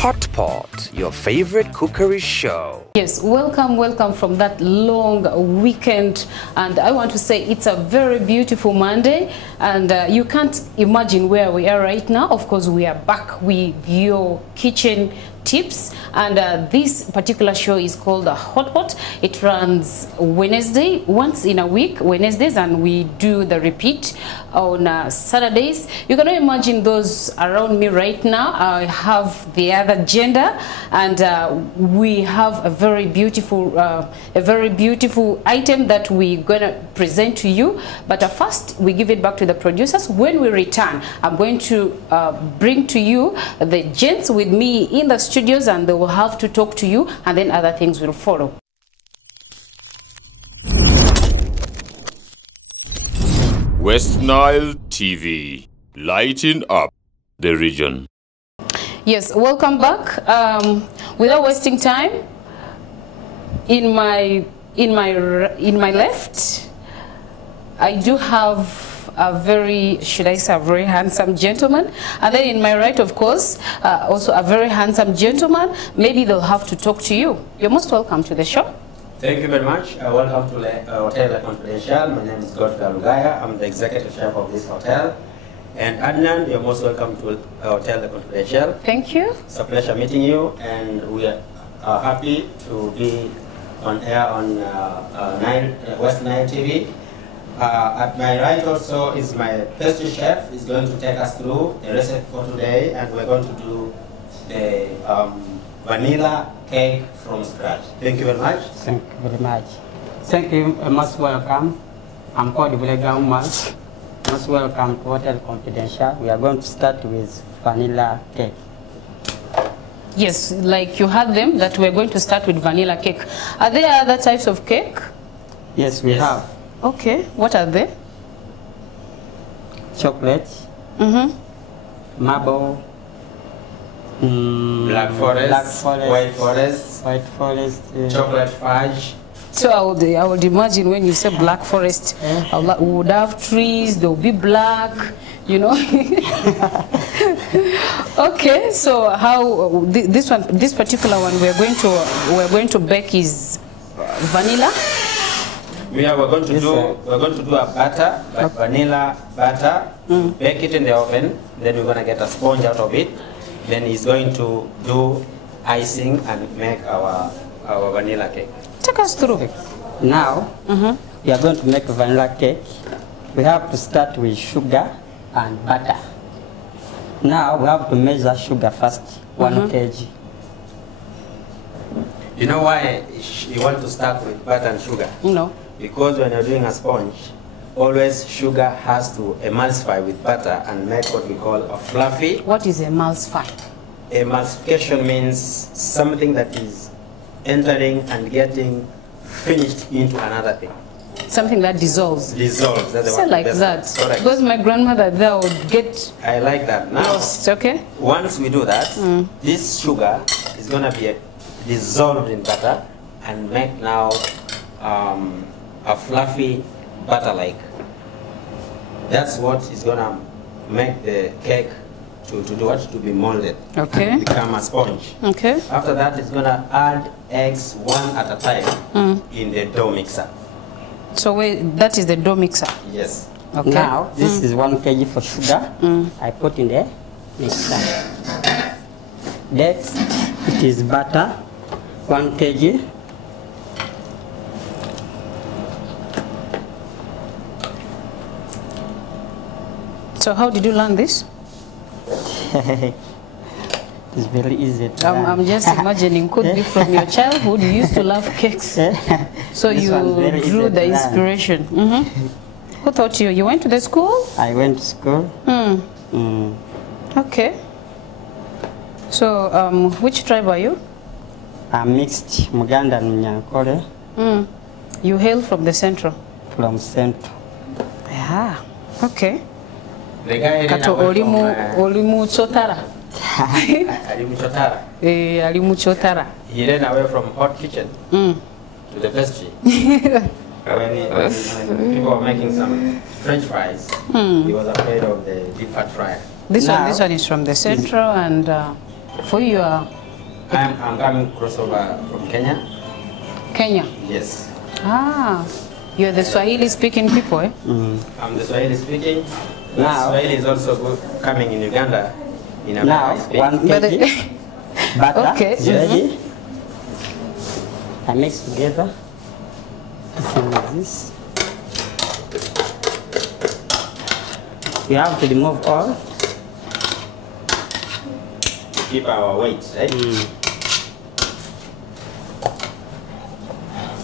Hot Pot, your favorite cookery show. Yes, welcome from that long weekend, and I want to say it's a very beautiful Monday, and you can't imagine where we are right now. Of course, we are back with your kitchen tips, and this particular show is called the Hot Pot. It runs Wednesday, once in a week, Wednesdays, and we do the repeat on Saturdays. You cannot imagine those around me right now. I have the other gender, and we have a very beautiful item that we're gonna present to you. But first, we give it back to the producers. When we return, I'm going to bring to you the gents with me in the studios, and they will have to talk to you, and then other things will follow. West Nile TV, lighting up the region. Yes, welcome back. Without wasting time, in my left, I do have a very, should I say, a very handsome gentleman, and then in my right, of course, also a very handsome gentleman. Maybe they'll have to talk to you. You're most welcome to the show. Thank you very much. Welcome to Hotel La Confidential. My name is Godfrey Alugaya. I'm the executive chef of this hotel. And Adnan, you're most welcome to Hotel La Confidential. Thank you. It's a pleasure meeting you, and we are happy to be on air on West Nile TV. At my right also is my pastry chef. He's going to take us through the recipe for today, and we're going to do the vanilla cake from scratch. Thank you very much. Thank you very much. Thank you, most welcome. I'm called Bulega Umar. Most welcome to Hotel Confidential. We are going to start with vanilla cake. Yes, like you heard them, that we're going to start with vanilla cake. Are there other types of cake? Yes, we have. Okay, what are they? Chocolate, marble, Black forest, white forest, chocolate fudge. So I would imagine when you say black forest, we would have trees, they'll be black, you know. Okay, so how this particular one we're going to bake is vanilla. We're going to do a batter, like vanilla batter. Bake it in the oven. Then we're gonna get a sponge out of it. Then he's going to do icing and make our vanilla cake. Take us through. Now, we are going to make a vanilla cake. We have to start with sugar and butter. Now, we have to measure sugar first, 1 kg. You know why you want to start with butter and sugar? No. Because when you're doing a sponge, always sugar has to emulsify with butter and make what we call a fluffy. What is emulsify? Emulsification means something that is entering and getting finished into another thing. Something that dissolves. Dissolves. That's So like that. Correct. Because my grandmother there would get I like that. Now, lost, okay? once we do that, this sugar is going to be dissolved in butter and make now a fluffy butter-like. That's what is going to make the cake to do what? To be molded. Okay. Become a sponge. Okay. After that, it's going to add eggs one at a time in the dough mixer. So that is the dough mixer. Yes. Okay. Now, this is 1 kg for sugar. I put in the mixer. Next, it is butter, 1 kg. So how did you learn this? It's very easy to learn. I'm just imagining, could be from your childhood, you used to love cakes. So This you one's very easy drew to the learn. inspiration. Who taught you? You went to the school? I went to school. Okay. So which tribe are you? I'm mixed Muganda and Nyankole. You hail from the central? From Central. Yeah. Okay. The guy Kato olimu chotara. Alimu Chotara. Alimu chotara. He ran away from hot kitchen to the pastry. when people were making some French fries, he was afraid of the deep fat fryer. This one is from the central and for your I'm coming crossover from Kenya. Kenya? Yes. Ah, you're the Swahili speaking people, eh? I'm the Swahili speaking. Now- Swahili is also coming in Uganda. In a Now, 1 But kg butter Okay, is ready. I mix together. Same as this. We have to remove all. keep our weight, right?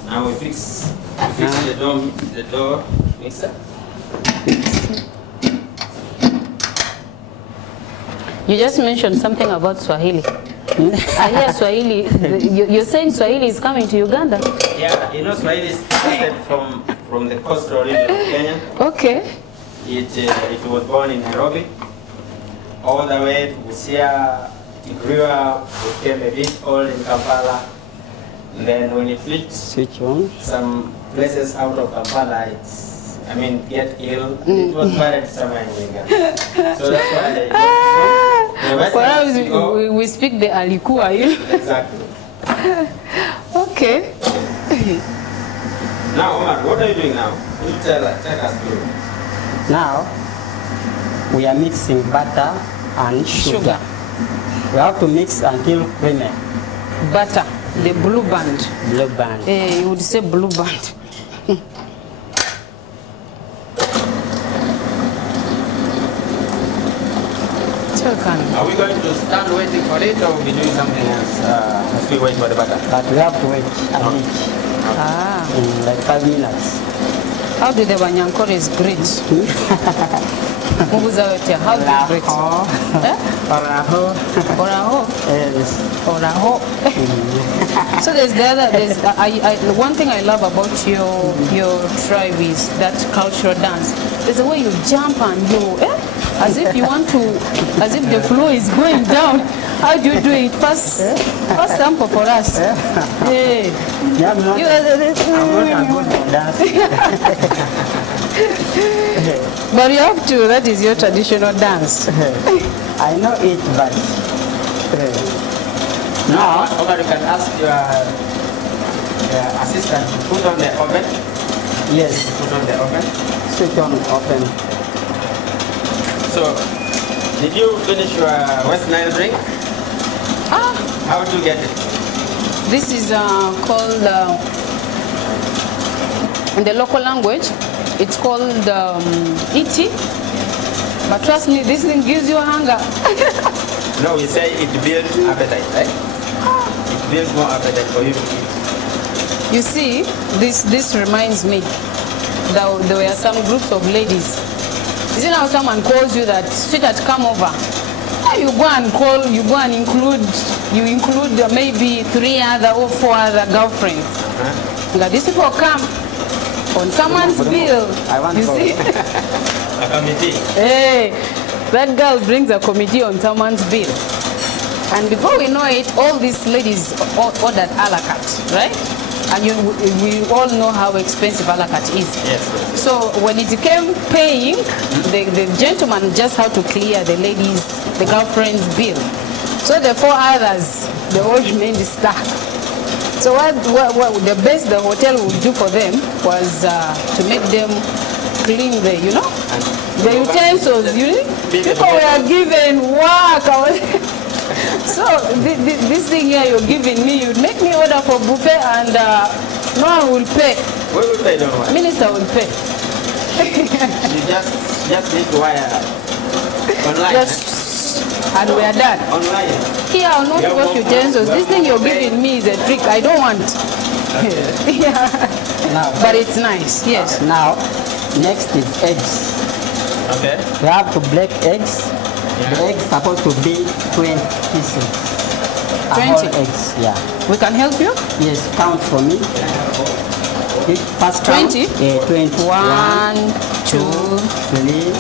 Now we fix the dough mixer. you just mentioned something about Swahili. I hear Swahili. You're saying Swahili is coming to Uganda? Yeah, you know Swahili started from the coastal region of Kenya. Okay. It was born in Nairobi, all the way to Busia. It grew up, became a bit old in Kampala. And then when it reached Switch on. some places out of Kampala, get ill. It was buried somewhere in Uganda. So that's why For us, we speak the Alikua. Exactly. Okay. Now, Omar, what are you doing now? You take us through. Now, we are mixing butter and sugar. Sugar. We have to mix until creamy. Butter, the blue band. Blue band. You would say blue band. Are we going to stand waiting for it or will we be doing something else as we wait for the butter? But we have to wait a bit, in like 5 minutes. How do the Banyankores greet? How do you greet? Oraho. Oraho. Yes. Oraho. So there's one thing I love about your tribe is that cultural dance. There's a way you jump and you, as if you want to, as if the flow is going down. How do you do it? First sample for us. Hey. Yeah, I'm not a good dancer. But you have to, that is your traditional dance. I know it, but Now, Omar, you can ask your assistant to put on the oven. yes, Put on the oven. switch on open. So, did you finish your West Nile drink? How did you get it? This is called, in the local language, it's called iti. But trust me, this thing gives you a hunger. No, you say it builds appetite, right? It builds more appetite for you to eat. You see, this reminds me that there were some groups of ladies. You see now someone calls you that, sweetheart, come over. You go and include maybe 3 other or 4 other girlfriends. Like, these people come on someone's bill. I want you to see? A committee. Hey, that girl brings a committee on someone's bill. And before we know it, all these ladies ordered a la carte, right? And we all know how expensive a la carte is. Yes. So when it came paying, the gentleman just had to clear the girlfriend's bill. So the 4 others, the old men stuck. So what the best the hotel would do for them was to make them clean the utensils. People were given work. So this thing here you're giving me, you'd make me order for buffet and no one will pay. We will pay, don't worry. Minister will pay. You just need to wire online. And we are done. Online. Here I'll not wash utensils. This thing you're giving me is a trick. I don't want. Yeah. Now, But it's nice, yes. now, next is eggs. Okay. We have to break eggs. The eggs supposed to be 20 pieces. 20? Eggs, yeah. We can help you? Yes, count for me. First count. 20? Yeah, 20. 1, 2, 3,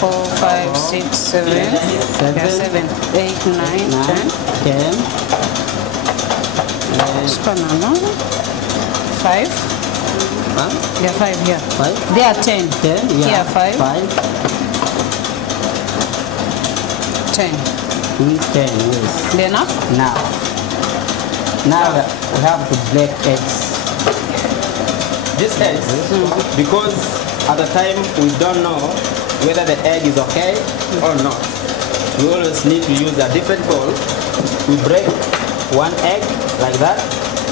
4, 5, 6, 7, 7, 8, 9, 10. 10. Spanana. 5. Huh? There are 5 here. 5. There are 10. 10, yeah. Here 5. 5. 10. 10, yes. They're enough? Now we have to break eggs. This eggs, because at the time we don't know whether the egg is okay or not. We always need to use a different bowl. We break one egg like that.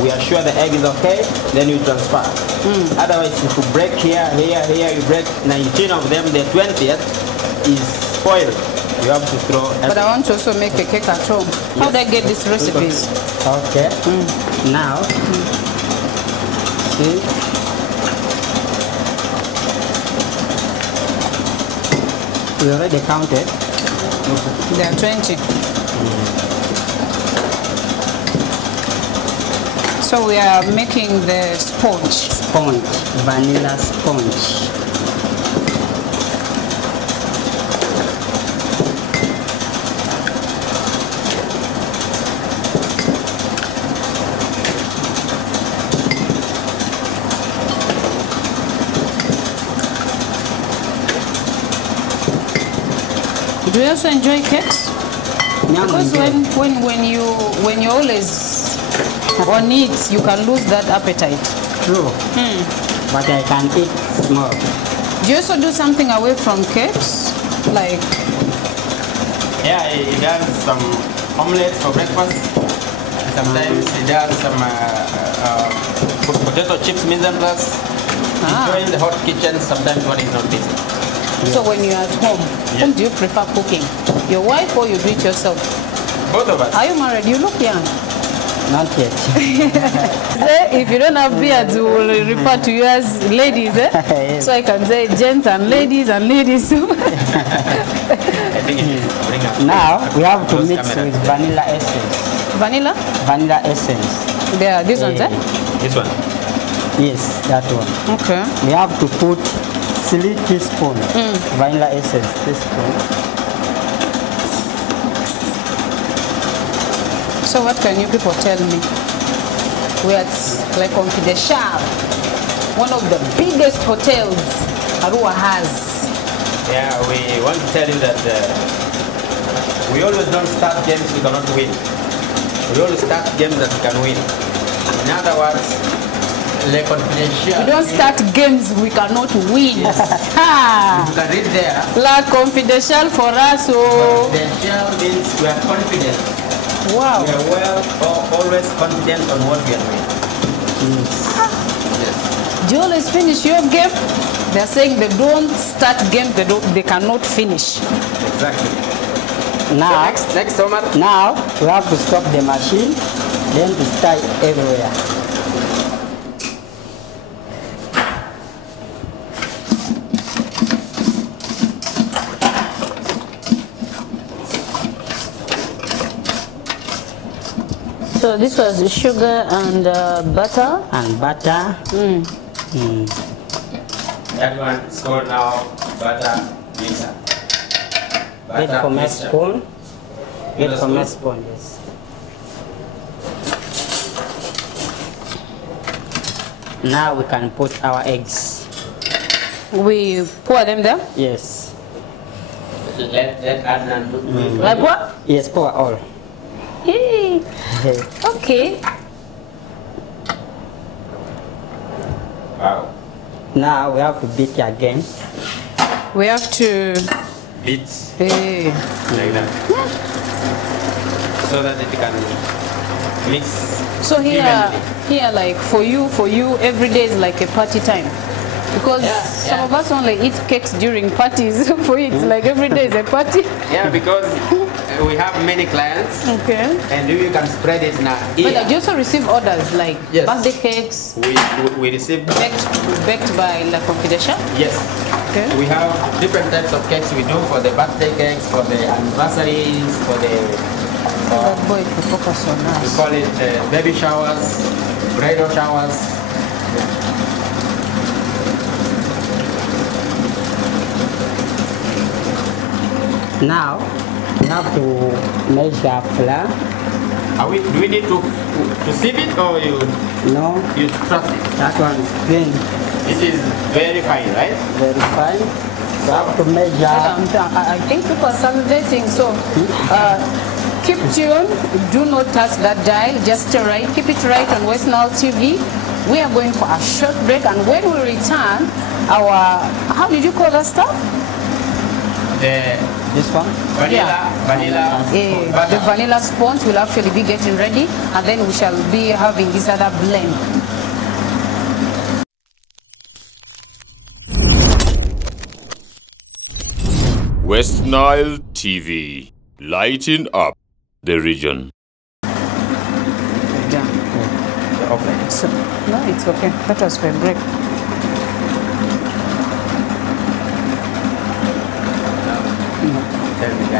We are sure the egg is okay, then we transfer. Otherwise, if you break here, you break 19 of them, the 20th is spoiled. You have to throw everything. But I want to also make a cake at home. How do I get these recipes? Okay. Now, see. We already counted. There are 20. So we are making the sponge. Sponge, vanilla sponge. Do you also enjoy cakes? Because when you're always on it, you can lose that appetite. True. But I can eat more. Do you also do something away from cakes? Like, Yeah, he does some omelets for breakfast. Sometimes he does some potato chips, mise en place. Enjoying the hot kitchen sometimes when he's not busy. so when you're at home, whom do you prefer cooking? Your wife or you do it yourself? Both of us. Are you married? You look young. Not yet. Say, if you don't have beards, we will refer to you as ladies. Yes. So I can say gents and ladies and ladies. I think it is. Bring up. Now we have to Close mix camera. with vanilla essence. Vanilla? Vanilla essence. There are these ones, eh? This one. Yes, that one. Okay. We have to put 3 teaspoons vanilla essence. Teaspoon. So what can you people tell me? We are at Le Confidential, one of the biggest hotels Arua has. Yeah, we want to tell you that we always don't start games we cannot win. We always start games that we can win. In other words, Le Confidential. We don't start games we cannot win. You Ha! can read there. La Confidential for us. Oh. Confidential means we are confident. Wow. We are always confident on what we are doing. Yes. Do you always finish your game? They're saying they don't start games they cannot finish. Exactly. Now, So next Omar. now we have to stop the machine, then to start everywhere. So this was sugar and butter. And butter. That one is called now butter mixer. Wait for my mixer. spoon. Wait With for my a spoon, yes. Now we can put our eggs. We pour them there. Yes. Let Adnan do it. Like what? Yes, pour all. Hey. Okay. Wow. Now we have to beat it again. We have to. Beats Hey. like that. So that it can mix. So here, evenly. like for you, every day is like a party time. Because some of us only eat cakes during parties. For you, it's like every day is a party. Yeah, because we have many clients Okay. and you can spread it now. But you also receive orders like Yes. birthday cakes We receive. baked by La Confidential. Yes. Okay. We have different types of cakes we do for the birthday cakes, for the anniversaries, for the That boy to focus on we us. call it baby showers, bridal showers. Now we have to measure flour. Do we need to sieve it or you trust it? That one is clean, It is very fine, right? very fine. We have to measure. I think people are salivating. So keep tuned. Do not touch that dial. Just right. Keep it right on West Nile TV. We are going for a short break, and when we return, our, how did you call that stuff? This one? Vanilla. The vanilla sponge will actually be getting ready, and then we shall be having this other blend. West Nile TV, lighting up the region. Done. So, no, it's okay. That was for a break.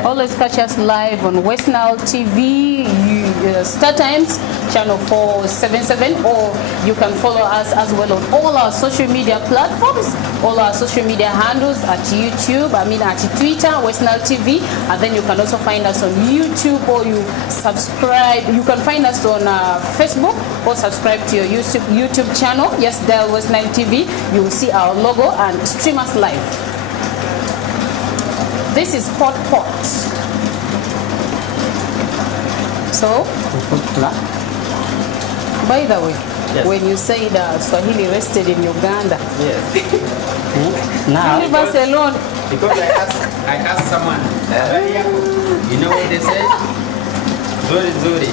Always catch us live on West Nile TV, Star Times, channel 477, or you can follow us as well on all our social media platforms, all our social media handles at YouTube, at Twitter, West Nile TV, and then you can also find us on YouTube, or you subscribe. You can find us on Facebook, or subscribe to your YouTube channel. Yes, dial West Nile TV. You will see our logo and stream us live. This is pot. So, by the way, yes. When you say that Swahili rested in Uganda, Yes. Now, leave us alone. Because I asked someone earlier, you know what they say? Zuri.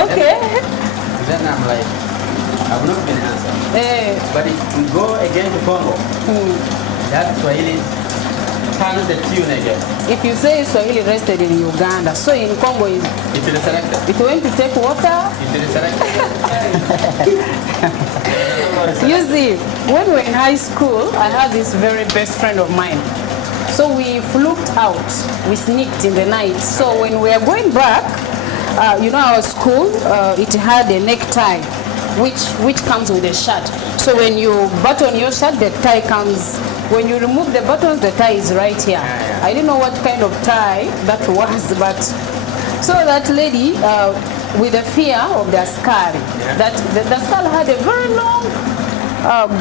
Okay. Then I'm like, I've not been answered. But if we go again to Congo, that Swahili turns the tune again. If you say Swahili rested in Uganda, so in Congo It is selected. it went to take water. It is selected. You see, when we were in high school, I had this very best friend of mine. So we fluked out, we sneaked in the night. So when we are going back, our school, it had a necktie, which comes with a shirt. So when you button your shirt, the tie comes. When you remove the buttons, the tie is right here. I didn't know what kind of tie that was, but so that lady, with the fear of the askari, that the askari had a very long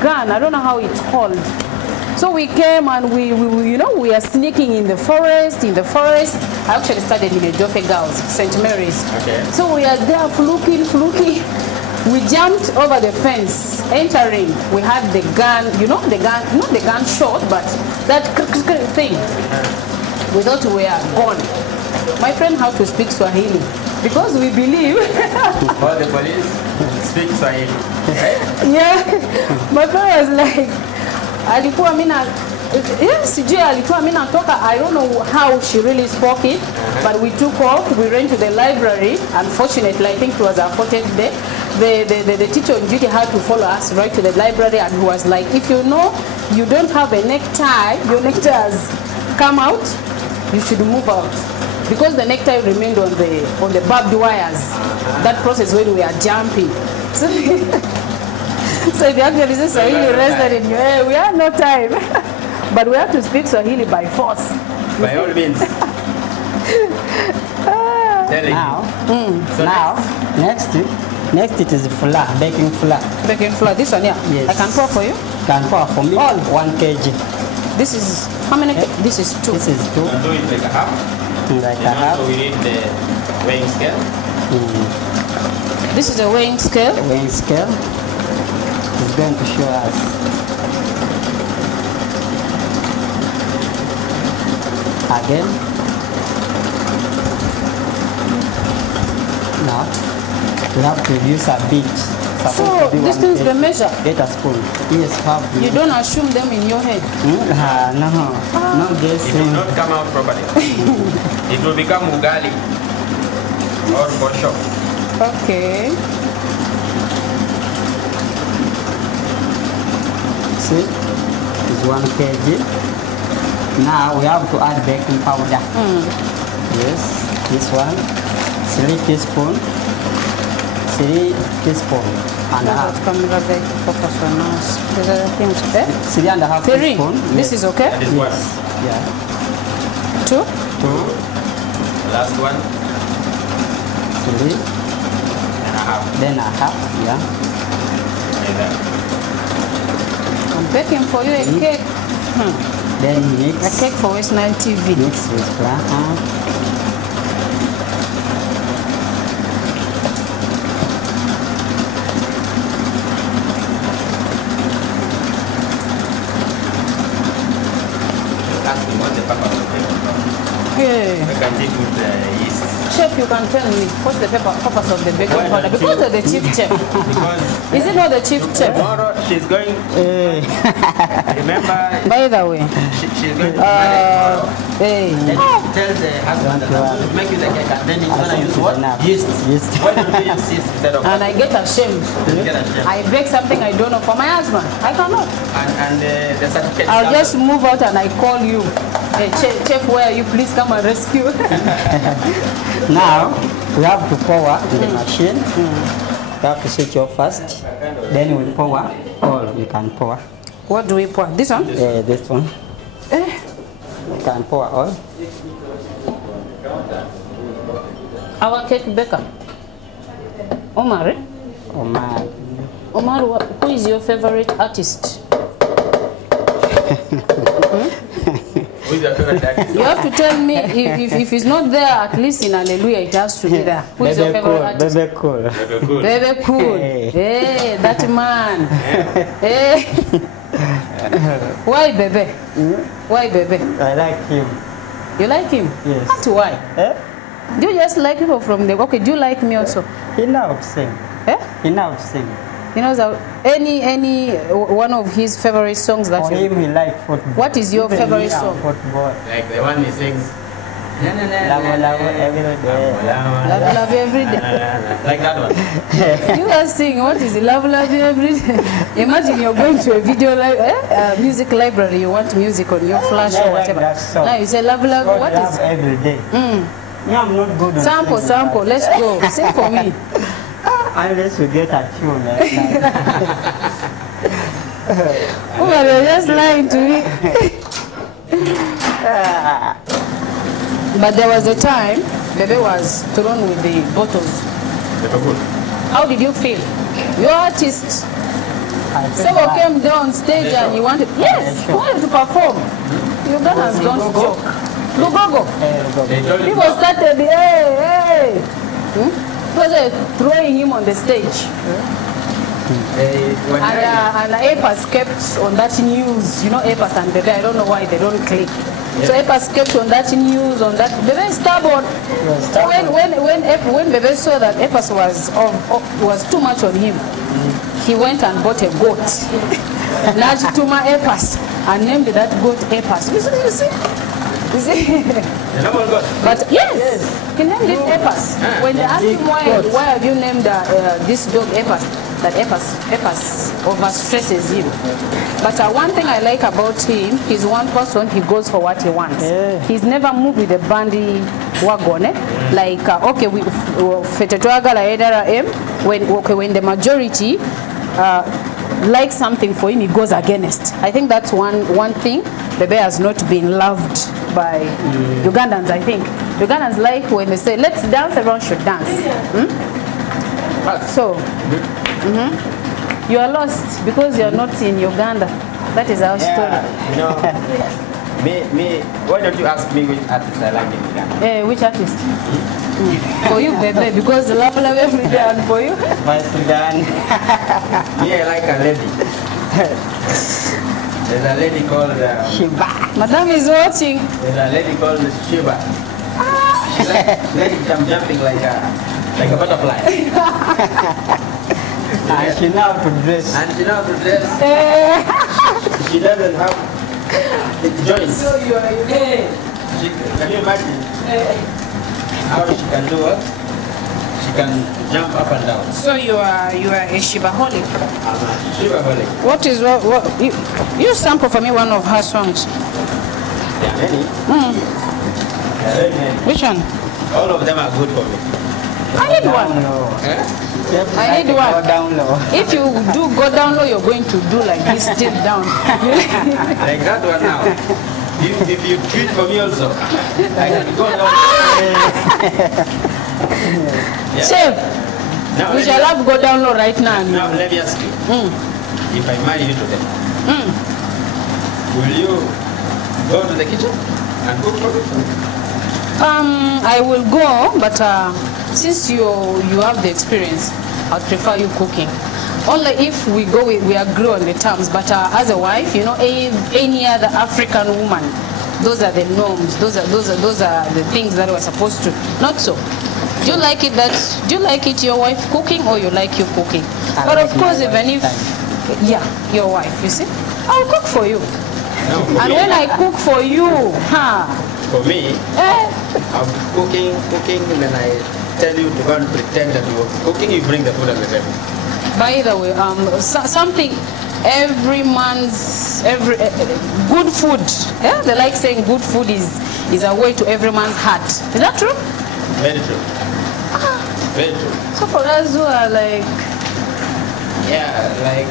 gun. I don't know how it's called. So we came and we are sneaking in the forest. I actually studied in the Jofe Girls, St. Mary's. Okay. So we are there fluking. We jumped over the fence, entering. We had the gun, not the gun shot, but that thing. We thought we were gone. My friend had to speak Swahili because we believe. All the police speak Swahili. Right? Yeah, my friend was like, alikuwa mina, sijui alikuwa mina toka. I don't know how she really spoke it, but we took off. We ran to the library. Unfortunately, I think it was our 40th day. The teacher on duty had to follow us right to the library, and he was like, if you know you don't have a necktie, your necktie has come out, you should move out. Because the necktie remained on the barbed wires. That process when we are jumping. So if you actually say Swahili rested in your hair, we have no time. But we have to speak Swahili by force. By all means. Next it is flour, baking flour. Baking flour, this one, yeah. Yes. I can pour for you. Can pour for me. All. 1 kg. This is how many? This is 2. This is 2. I'll do it like a half. Like a half. So we need the weighing scale. This is a weighing scale. The weighing scale is going to show us. Again. Now, we have to use a bit. So this is the measure. Get a spoon. Yes, have. You don't assume them in your head. No, not It this. will not come out properly. It will become ugali or bosho. Okay. See, it's 1 kg. Now we have to add baking powder. Yes, this one. 3 teaspoons. 3 teaspoons and a half. 3.5 3. teaspoons. This is okay. That is one. Yeah. 2. 2, Last one 3, and a half. then a half. Yeah. Like that. I'm baking for you a cake. Then A mix. cake for West Nile TV. Mix with flour. you can tell me what's the purpose of the baking powder? Because of the chief chef. Is it not the chief chef? Tomorrow she's going. Remember. By the way. She's going to hey. Then tell the husband that I'm going to make you the cake, and then he's going to use what? Yeast. Why don't you use yeast instead of? And I get ashamed. I bake something I don't know for my husband. I cannot. And the certificate. I'll just move out and I call you. Hey, chef, where are you? Please come and rescue. Now, we have to pour in the machine. You have to switch off first. Then we pour all you can pour. What do we pour? This one? Yeah, this one. You can pour all. Our cake baker. Omar, eh? Omar, who is your favorite artist? Who's your favorite artist? You have to tell me if it's not there, at least in Hallelujah, it has to be there. Who is your favorite artist? Bebe Cool. Bebe Cool. Hey, that man. Hey. Why Bebe? Why Bebe? I like him. You like him? Yes. That's why. Eh? Do you just like people from the... Okay, do you like me also? He knows sing. Eh? He knows sing. He knows any one of his favorite songs that For him, he likes football. What is your favorite song? Football. Like the one he sings. Love every day. Love every day. Like that one. You are singing, what is it? Love every day. Imagine you're going to a video music library, you want music on your flash or whatever. Now you say love, what is it? Every day. Yeah, I'm not good on Sample, let's go. Sing for me. Unless we get a tune like Oh, but you're just lying to me. But there was a time Bebe was thrown with the bottles. How did you feel? Your artist Sebo came down stage and he wanted, he wanted to perform. Ugandans don't joke. Lugogo. People started, hey. Because throwing him on the stage. And APAS kept on that news. You know APAS and Bebe, I don't know why they don't click. So APAS kept on that news, on that. Bebe stubborn. So when Bebe saw that APAS was too much on him, he went and bought a goat. Nudged Tuma APAS and named that goat APAS. You see? But yes, he named it APAS. When they asked him why have you named this dog APAS, that APAS overstresses him. But one thing I like about him, he's one person, he goes for what he wants. He's never moved with a bandy wagon. Like, okay, when the majority like something for him, he goes against. I think that's one thing. Bebe has not been loved by Ugandans, I think. Ugandans like when they say, let's dance, everyone should dance. So, you are lost because you are not in Uganda. That is our story. Me, why don't you ask me which artist I like in Uganda? Which artist? For you, Bebe, because love every day, and for you? My Sudan. I like a lady. There's a lady called Shiba. Madam is watching. There's a lady called Shiba. She likes jumping like a butterfly. And she knows how to dress. She doesn't have joints. Can you imagine how she can do it? She can jump up and down. So you are a Shibaholic. I'm a Shibaholic. What is what you sample for me one of her songs? There are many. There are very many. Which one? All of them are good for me. I need one. I need one. Go down low. If you do go down low, you're going to do like this, dip down. Like that one now. If you treat for me also, I can go down. Chef, now, we shall have go down low right now. Now let me ask you. If I marry you today, will you go to the kitchen and cook for me? I will go, but since you have the experience, I'd prefer you cooking. Only if we agree on the terms. But as a wife, you know, any other African woman, those are the norms. Those are the things that we're supposed to. Not so. Do you like it your wife cooking or you like you cooking? But of course, even if, yeah, your wife, you see, I'll cook for you. No, And when I cook for you, for me, I'm cooking, and then I tell you to go and pretend that you're cooking, you bring the food on the table. By the way, something every good food. Yeah, they like saying good food is a way to every man's heart. Is that true? Very true. Very true. So for us who are like, yeah, like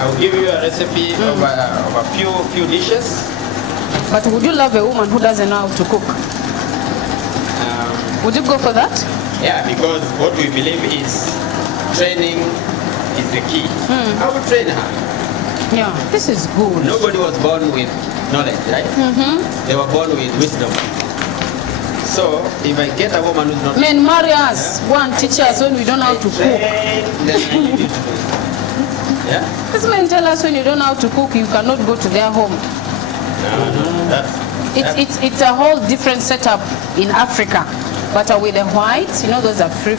I'll give you a recipe of a few dishes. But would you love a woman who doesn't know how to cook? Would you go for that? Yeah, because what we believe is training is the key. I will train her. Yeah, this is good. Nobody was born with knowledge, right? They were born with wisdom. So if I get a woman who's not... Men marry us, go and teach us when we don't know how to cook. Then I need you to do it. Yeah? These men tell us when you don't know how to cook, you cannot go to their home. No, It's a whole different setup in Africa. But with the whites, you know, those are free.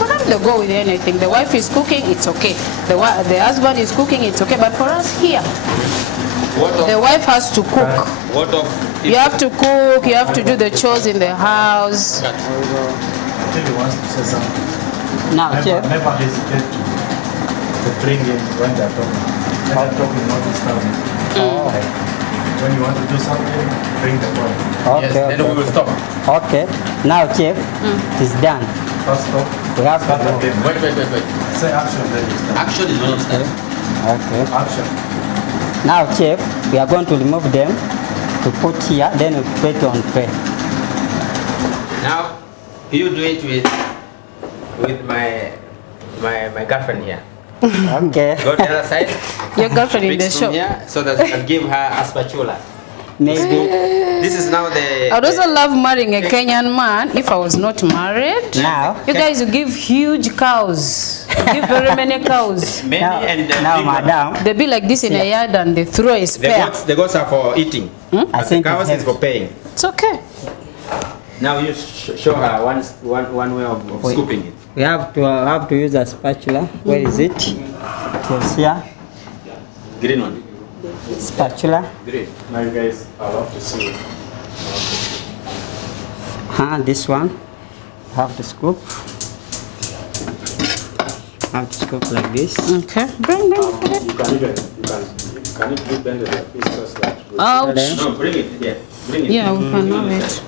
For them, they go with anything. The wife is cooking, it's okay. The husband is cooking, it's okay. But for us here, the wife has to cook. You have to cook, you have to do the chores in the house. I think he wants to say something. Now, Chef. Never hesitate to bring in when they're talking. They're talking all this time. Like, when you want to do something, bring the point. Okay, Yes, then we will stop. Okay. Now, Chef, it's done. First stop. We have Start to again. Wait. Say action, then you start. Action is not start. Okay. Action. Now, Chef, we are going to remove them to put here, then we put it on tray. Now, you do it with my girlfriend here. Okay. Go to the other side. Your girlfriend in the Mix from shop. here so that you can give her a spatula. Maybe This is now the... I'd also love marrying a Kenyan man if I was not married. now. You guys, you give huge cows. You give very many cows. Many Now, and now, big one. madam. They be like this in a yard and they throw a spare. The goats are for eating. I But the think cows it's is for paying. It's okay. Now you show her one way of scooping it. We have to use a spatula. Where is it? It is here. Green one. Spatula. Green. Now you guys are allowed to see it. This one. Have to scoop. Have to scoop like this. Okay. Bring. You can even bend it like this, just like this. Ouch. No, bring it here. Bring it. Yeah, we can have it.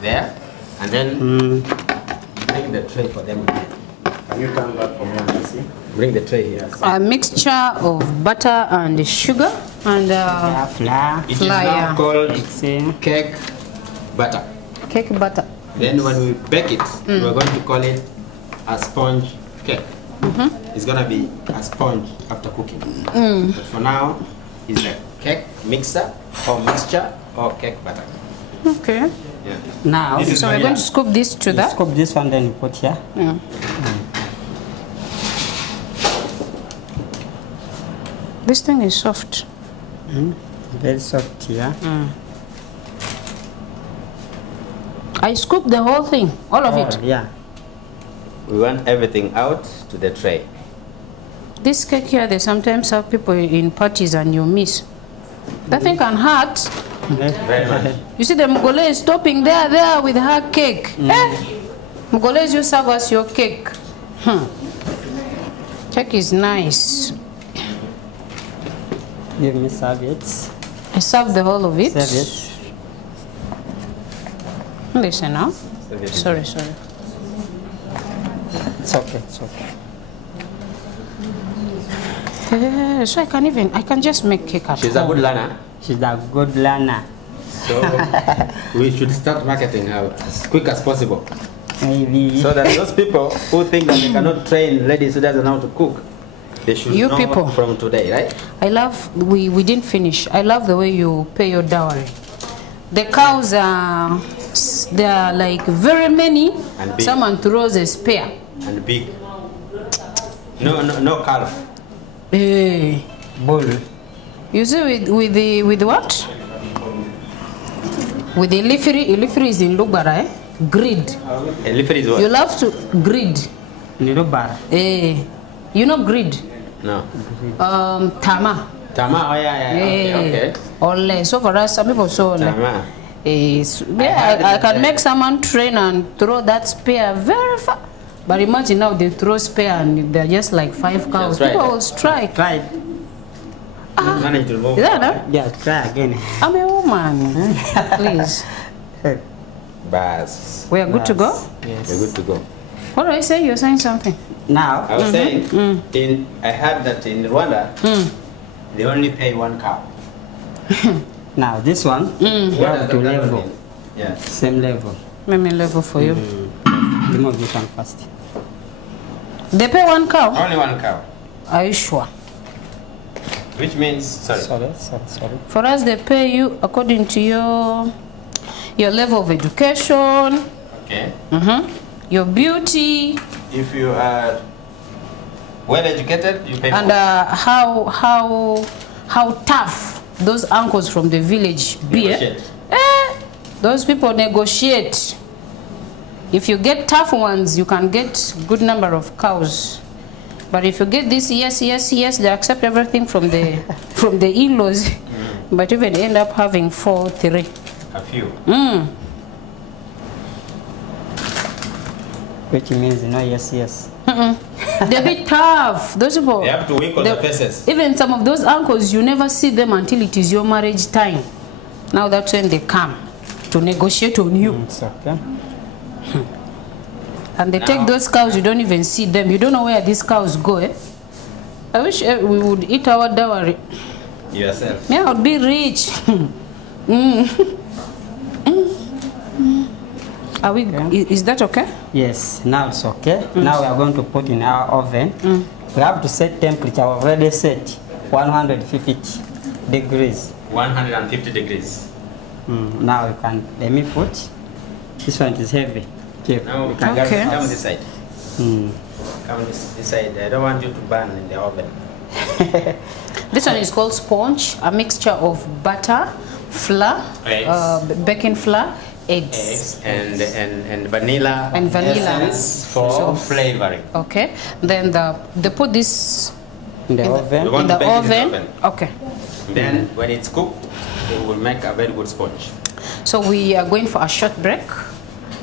There. And then bring the tray for them. Can you turn that for me and see? Bring the tray here. A mixture of butter and sugar and Flour. It is Flour. now called See? cake butter. cake butter. Then when we bake it, we're going to call it a sponge cake. It's gonna be a sponge after cooking. But for now, it's a cake mixer or mixture or cake butter. Okay. Yeah. Now, This is So we're vanilla. going to scoop this to you that. scoop this one, then you put here. Yeah. This thing is soft. Very soft here. I scoop the whole thing, all of it. Yeah. We want everything out to the tray. This cake here, they sometimes have people in parties and you miss. That thing can hurt. Very much. You see the Mugole is stopping there with her cake. Mugole, you serve us your cake. Cake is nice. Give me serviettes. I serve the whole of it. Serviettes. Listen now. Sorry. It's okay. It's okay. So I can just make cake at She's a home. good learner, She's a good learner. so we should start marketing her as quick as possible. Maybe. So that those people who think that they cannot train ladies who doesn't know how to cook, they should You know people. from today, right? I love, we didn't finish. I love the way you pay your dowry. The cows are, they are like very many. And big. Someone throws a spare. And big. No calf. Hey. Bull. You see with the what? With the Ilifiri is in Lugbara, eh? Grid. A leaf is what? You love to grid. Nirubara. You know grid? No. Tama. Tama, oh yeah. Okay. Ole. So for us, some people so Tama. I can make someone train and throw that spear very far. But imagine now they throw spear and they're just like 5 cows. Right. People will strike. Try. Manage to remove. Is that no? Yeah, try again. I'm a woman. Please. Bas. We are good to go? Yes. You're good to go. What do I say? You're saying something. Now, I was saying, I heard that in Rwanda, they only pay 1 cow. now this one, we have to level. Yeah. Same level. Let me level for you. Remove this one first. They pay 1 cow? Only 1 cow. Are you sure? Which means, sorry. Sorry. For us, they pay you according to your level of education, Okay. your beauty, If you are well educated, you pay and how tough those uncles from the village be. Negotiate. Those people negotiate. If you get tough ones, you can get good number of cows. But if you get this yes, they accept everything from the from the in-laws, but even end up having 4, 3. A few. Which means no yes. They're a bit tough. Those people. They have to wink on their faces. Even some of those uncles, you never see them until it is your marriage time. Now that's when they come to negotiate on you. It's okay. And they take those cows, you don't even see them. You don't know where these cows go. I wish we would eat our dowry. Yourself. Yeah, I would be rich. Are we? Is that okay? Yes, now it's okay. Now we are going to put in our oven. We have to set temperature, already set 150 degrees. 150 degrees. Now you can, let me put, this one is heavy. Okay. Now, You can Okay. come this side. Mm. Come this side. I don't want you to burn in the oven. This one is called sponge, a mixture of butter, flour, Eggs. baking flour, eggs. Eggs and vanilla. And vanilla. Essence for So- flavoring. Okay. Then they put this In the oven. We want in to the bake it in the oven. oven. Okay. Then when it's cooked, it will make a very good sponge. So we are going for a short break,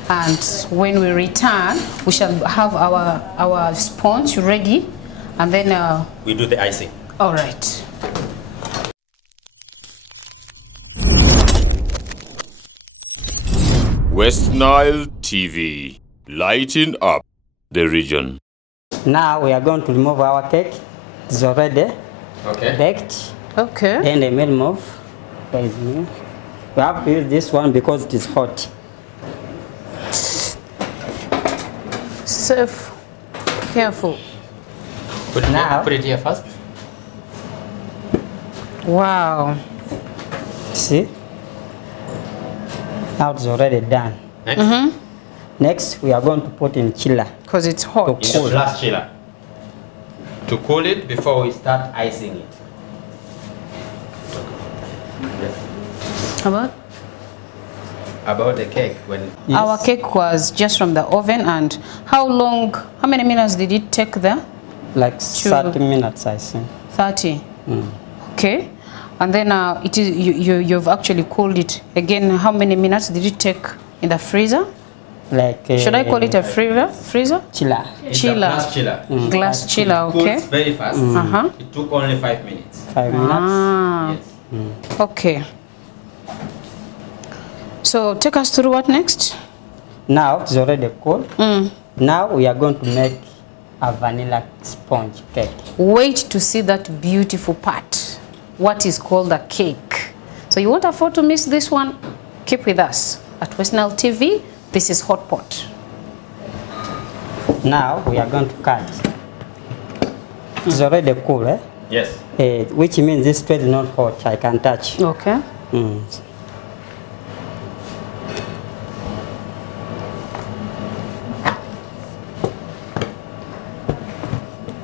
and when we return, we shall have our sponge ready, and then We do the icing. all right. West Nile TV, lighting up the region. Now we are going to remove our cake. It's already Okay. baked. Okay. Then the middle move. Where is me? We have to use this one because it is hot. Safe. Careful. Now- Put it here first. Wow. See? Now it's already done. Next. Next, we are going to put in chiller. Because it's hot. In the blast chiller. To cool it before we start icing it. About the cake, when Our cake was just from the oven, and how many minutes did it take there? Like 30 minutes, I think. 30. Okay. And then it is you've actually cooled it. Again, how many minutes did it take in the freezer? Like Should I call it a freezer? chiller. it's a Chiller. blast chiller. Glass chiller, It cools okay. very fast. Uh-huh. It took only 5 minutes. 5 minutes. Ah, Yes. okay. So take us through what next? Now it's already cold. Now we are going to make a vanilla sponge cake. Wait to see that beautiful part. What is called a cake. So you won't afford to miss this one. Keep with us at West Nile TV. This is Hot Pot. Now we are going to cut. It's already cool, eh? Yes. Which means this plate is not hot. I can touch. Okay.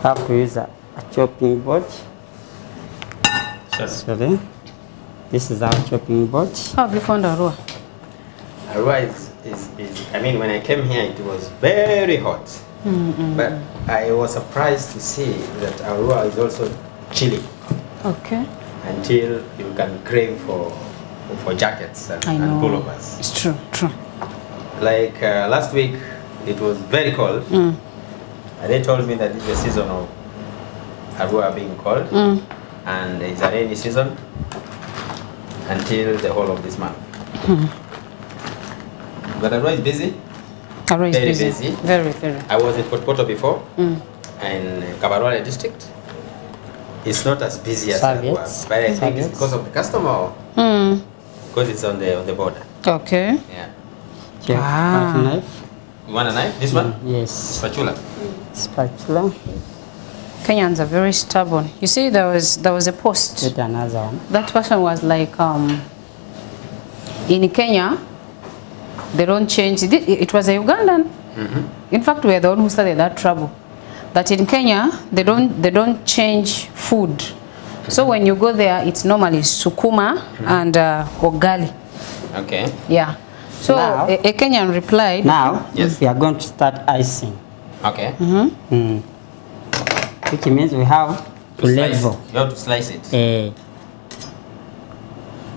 Have to use a chopping board. Sure. Sorry. This is our chopping board. How have you found Arua? Arua is I mean, when I came here, it was very hot. But I was surprised to see that Arua is also chilly. Okay. Until you can crave for jackets and pullovers. It's true, true. Like last week, it was very cold. And they told me that it's the season of Arua being cold. And it's a rainy season until the whole of this month. But Arua is busy. Arua is very busy. Very, very. I was in Potpoto before, in Kabarole district. It's not as busy as Arua, but I think it's because of the customer, because it's on the border. Okay. Yeah. Knife. You want a knife? This one? Yes. Spatula. Spatula. Kenyans are very stubborn. You see, there was a post. Get another one. That person was like, in Kenya, they don't change. It was a Ugandan. In fact, we are the one who started that trouble. That in Kenya, they don't change food. So when you go there, it's normally sukuma and ugali. Okay. Yeah. So now, a Kenyan replied. Now, yes, we are going to start icing. Okay. Which means we have to level. You have to slice it.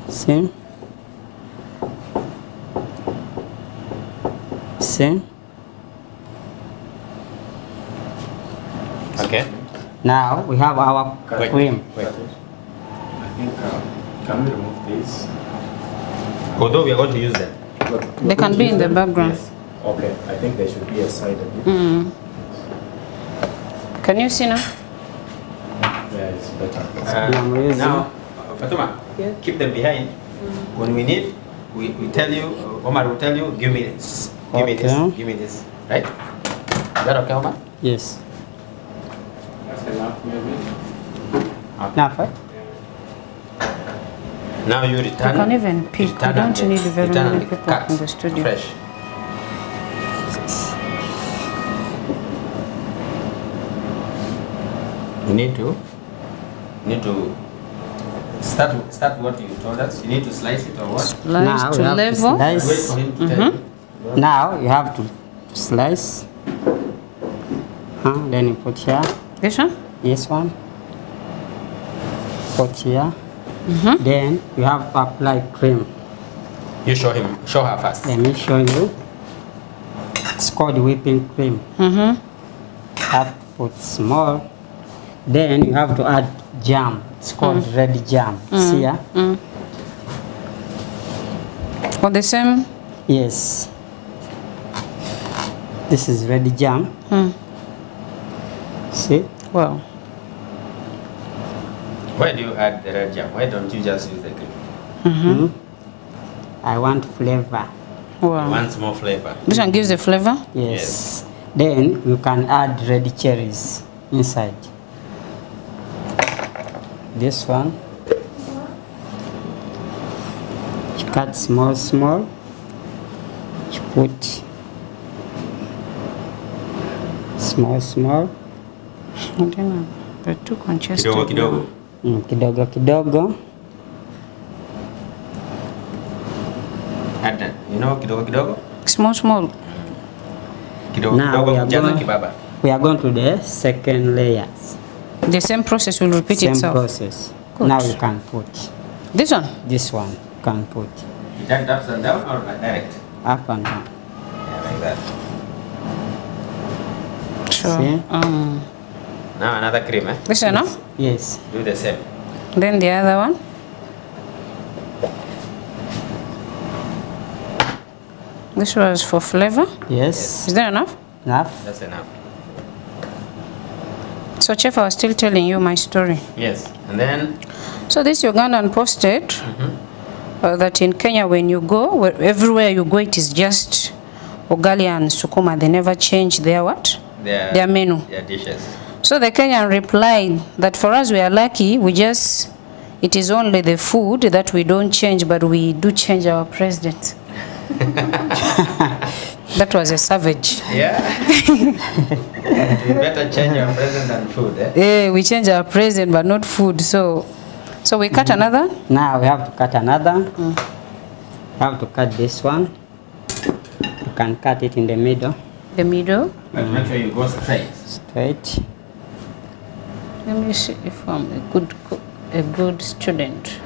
See? See? Okay. Now we have our cream. Wait. I think, can we remove these? Although we are going to use them. They can be in the background. Yes. Okay, I think they should be aside a bit. Can you see now? Yeah, it's better. Now, Fatuma, keep them behind. When we need, we tell you, Omar will tell you, give me this, give me this, give me this. Right? Is that okay, Omar? Yes. That's enough, maybe? Enough, eh? Now you return. You can even pick. You don't need very many people in the studio. Fresh. You need to start what you told us. You need to slice it or what? Slice to level. Wait for him to tell you. Now you have to slice. Then you put here. This one? This one. Put here. Then you have to apply cream. You show her first. Let me show you. It's called whipping cream. You have to put small. Then you have to add jam. It's called red jam. See here? For the same? Yes. This is red jam. See? Wow. Why do you add the red jam? Why don't you just use the cream? I want flavor. Wow. You want more flavor. This one gives the flavor? Yes. Then you can add red cherries inside. This one. You cut small. You put small. I don't know. They're too congested. Kidogo. Kidogo. Add that. You know kidogo? Small. Kidogo. Now Kibaba. we are going to the second layers. The same process will repeat Same itself. process. Good. Now you can put This one? this one. You can put You turn it upside down or direct? up and down. Yeah, like that. Sure. See? Now another cream, eh? This one, no? Yes. Do the same. Then the other one? This was for flavor. Yes. Is that enough? Enough. That's enough. So, Chef, I was still telling you my story. Yes. And then So this Ugandan posted that in Kenya, when you go, everywhere you go, it is just ugali and sukuma. They never change their what? Their menu. Their dishes. So the Kenyan replied that for us, we are lucky. It is only the food that we don't change, but we do change our president. That was a savage. Yeah. You better change your president than food, eh? We change our president, but not food. So we cut another. Now we have to cut another. We have to cut this one. To can cut it in the middle. The middle. But make sure you go straight. Straight. Let me see if I'm a good student.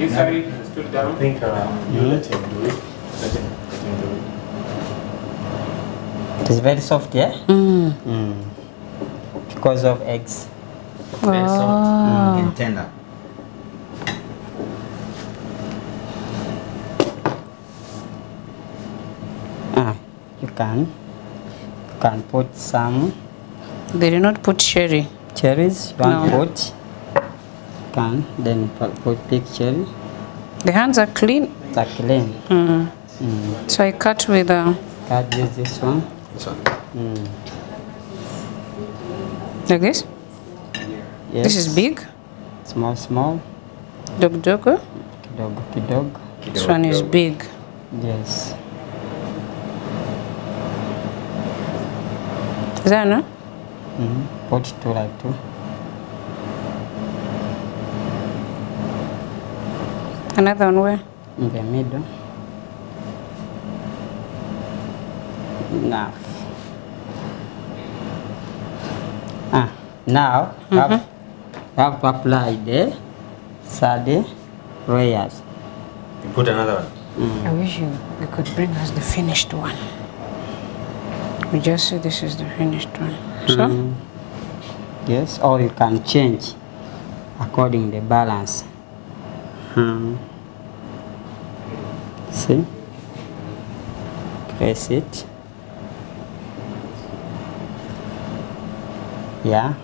You stood down. I think you let him do it. Let him do it. It is very soft, yeah? Because of eggs. Very soft and tender. You can put some They did not put cherry. cherries. You want No. to put? Then put big cherry. The hands are clean. It's clean. So I cut with Cut use this one. This one. like this. Yes. This is big. Small. Dog. Dog. This one is big. Yes. Is that no? Put two like two. Another one where? In the middle. Enough. Now you have to apply the side layers. You put another one. I wish you could bring us the finished one. We just say this is the finished one. So Yes, or you can change according the balance. See? Press it. Yeah.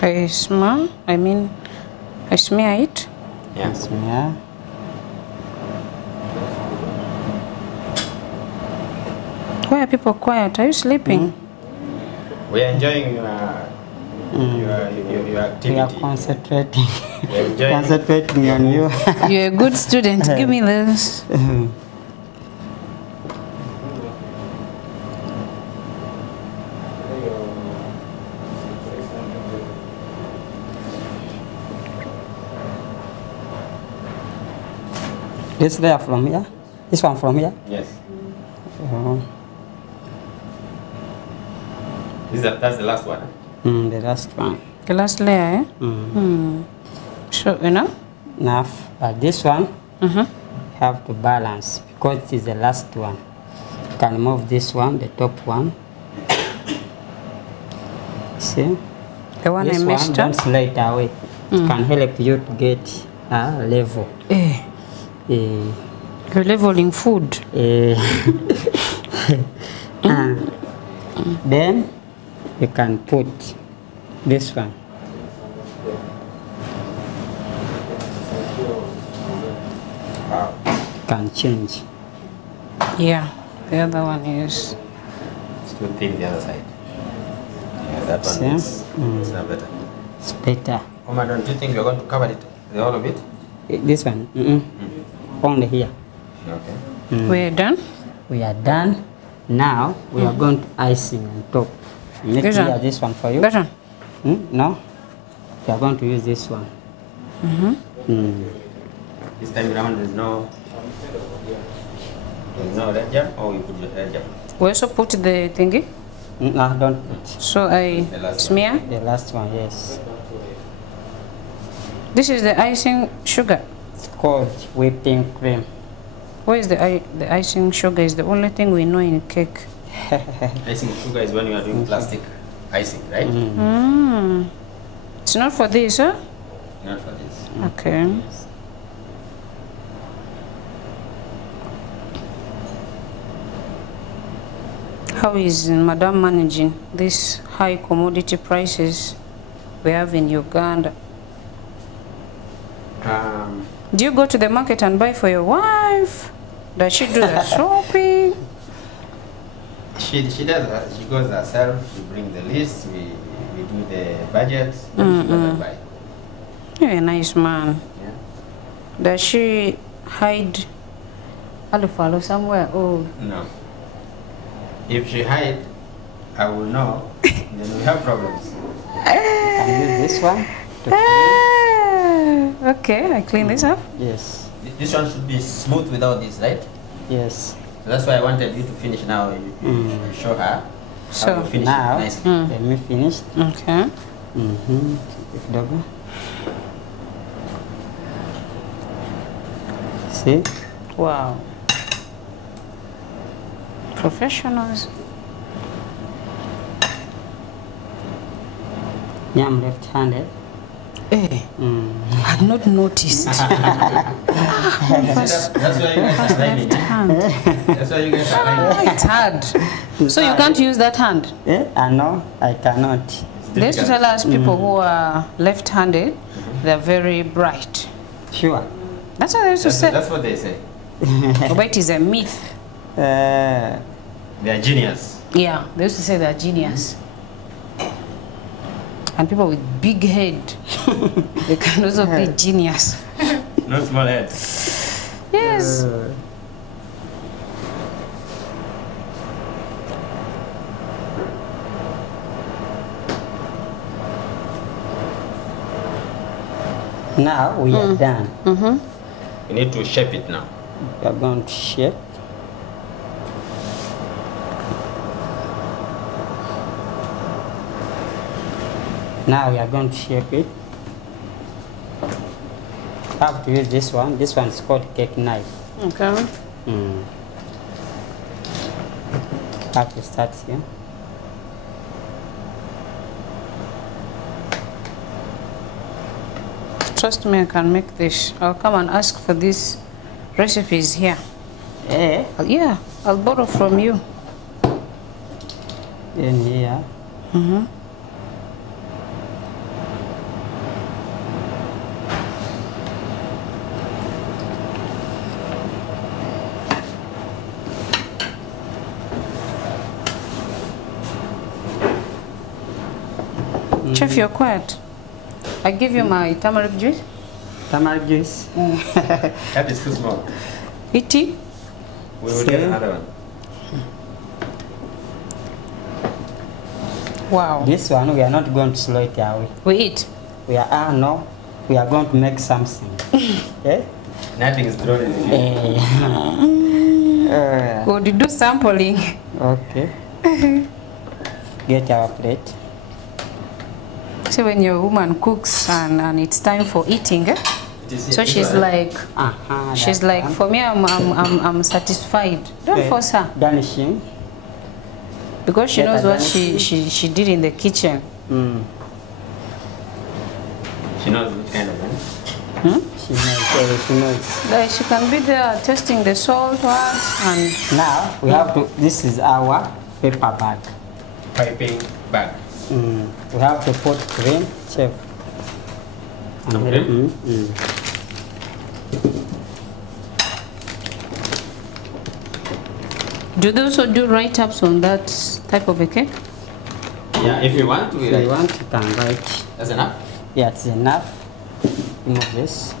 I smear it. Yeah. Smear. Why are people quiet? Are you sleeping? We are enjoying your activity. We are concentrating. We are enjoying. Concentrating on you. You're a good student. Give me this. This layer from here? This one from here? Yes. Oh. That's the last one. The last one. The last layer, eh? So enough? Enough. But this one, have to balance because it is the last one. You can move this one, the top one. See? The one This I messed don't up? slide away. It can help you to get a level. You're leveling food. Then you can put this one. Can change. Yeah, the other one is. It's too thin the other side. Yeah, that one See? is not better. It's better. Omar, don't you think you're going to cover it, the whole of it? This one, only here. Okay. We're done? We are done. Now we are going to icing on top. Make This here one? this one for you. That one? No, we are going to use this one. This time around there's no red jam, or you put the red jam? We also put the thingy. No, don't put. So I The last smear. The last one, yes. This is the icing sugar. It's called whipping cream. Where is the icing sugar? Is the only thing we know in cake. Icing sugar is when you are doing plastic icing, right? It's not for this, huh? Not for this. Okay. How is Madam managing these high commodity prices we have in Uganda? Do you go to the market and buy for your wife? Does she do the shopping? She does. She goes herself. She brings the list. We do the budget. Then she goes and buy. You're a nice man. Yeah. Does she hide Alufalo somewhere? Oh, No. If she hide, I will know. Then we have problems. can use this one to clean. Okay, I clean this up. Yes, This one should be smooth without this, right? yes. So that's why I wanted you to finish now. You show her how So, you finish now, it nicely. let me finish. Okay. Double. See? Wow. Professionals. Yeah, I'm left-handed. Eh, I had not noticed. That's why you guys are rhyming. Left hand. That's why you guys are rhyming. It's hard. So you can't use that hand. I know, I cannot. They used to tell us people who are left-handed, they're very bright. Sure. That's what they used to say. That's what they say. But it is a myth. Uh, They are genius. Yeah, they used to say they're genius. And people with big head, they can also be genius. Not small head. Yes. Now we are done. You need to shape it now. We are going to shape. Now we are going to shape it. I have to use this one. This one is called cake knife. Okay. Have to start here. Trust me, I can make this. I'll come and ask for these recipes here. Eh? Yeah, I'll borrow from you. In here. Chef, you're quiet. I give you my turmeric juice. Tamarind juice. That is too small. Eat it. We will get another one. Wow. This one we are not going to slow it away. We eat. We are no. We are going to make something. Okay? Nothing is thrown in the Eh. We'll do sampling. Okay. Get our plate. So when your woman cooks and it's time for eating, so she's like, That's one. for me, I'm satisfied. Don't Okay. force her Garnishing. because she Better knows what than she did in the kitchen. She knows which kind of one. She knows. She knows. Like she can be there testing the salt and Now we have to. This is our paper bag. Piping bag. We have to put cream, chef. Some cream? do they also do write-ups on that type of a cake? Yeah, if you want, If we you write. want, you can write. That's enough. Yeah, it's enough. Remove this.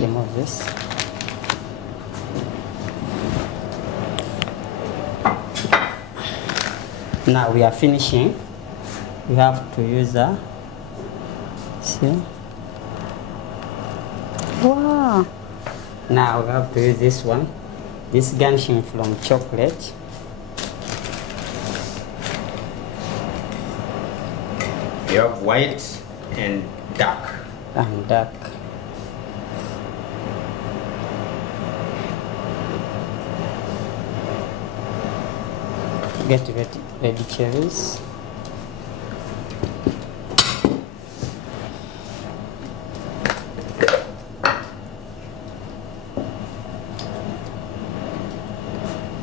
Remove this. Now we are finishing. We have to use a. See? Wow. Now we have to use this one. This garnishing from chocolate. You have white and dark. And dark. Get ready cherries.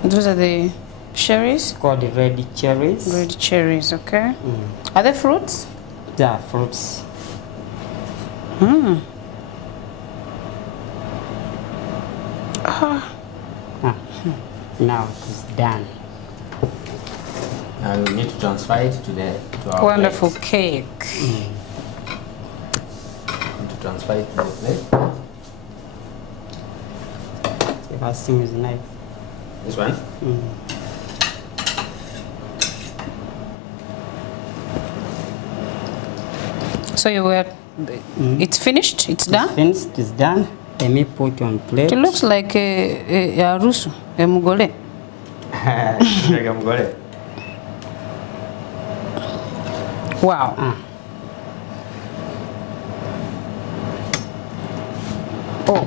Those are the cherries. Called the red cherries. Red cherries, okay. Are they fruits? They are fruits. Now it's done. Now we need to transfer it to our Wonderful plate. cake. Need to transfer it to the plate. The first thing is knife. This one. So you were, it's finished, it's done? It's finished, it's done. Let me put on plate. It looks like a rusu, a mugole. Like I'm good. Wow. Oh.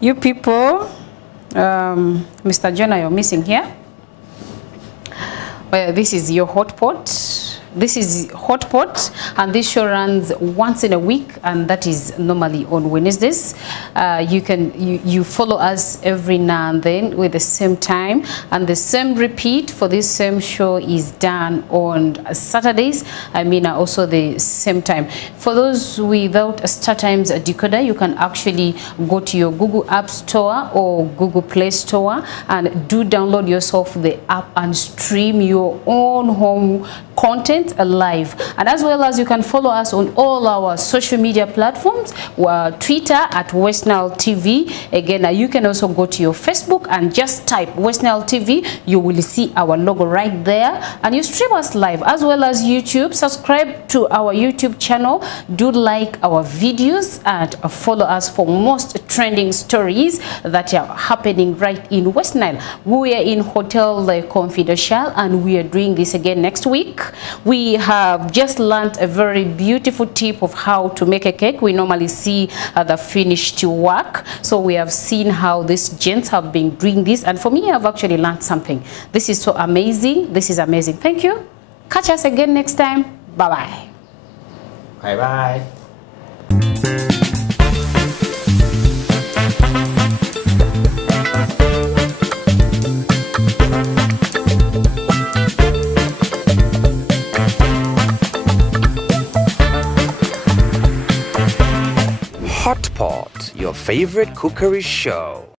You people, Mr. Jonah, you're missing here. Well, this is your hot pot. This is hot pot, and this show runs once in a week, and that is normally on Wednesdays. You follow us every now and then with the same time, and the same repeat for this same show is done on Saturdays. Also the same time. For those without a StarTimes decoder, you can actually go to your Google App Store or Google Play Store and do download yourself the app and stream your own home content live. And as well as you can follow us on all our social media platforms, Twitter at West Nile TV. Again, you can also go to your Facebook and just type West Nile TV. You will see our logo right there, and you stream us live. As well as YouTube, subscribe to our YouTube channel, do like our videos, and follow us for most trending stories that are happening right in West Nile. We are in Hotel Confidential, and we are doing this again next week. We have just learned a very beautiful tip of how to make a cake. We normally see the finished work, so we have seen how these gents have been doing this, and for me, I've actually learned something. This is so amazing. This is amazing. Thank you. Catch us again next time. Bye-bye. Bye-bye. Hot Pot, your favorite cookery show.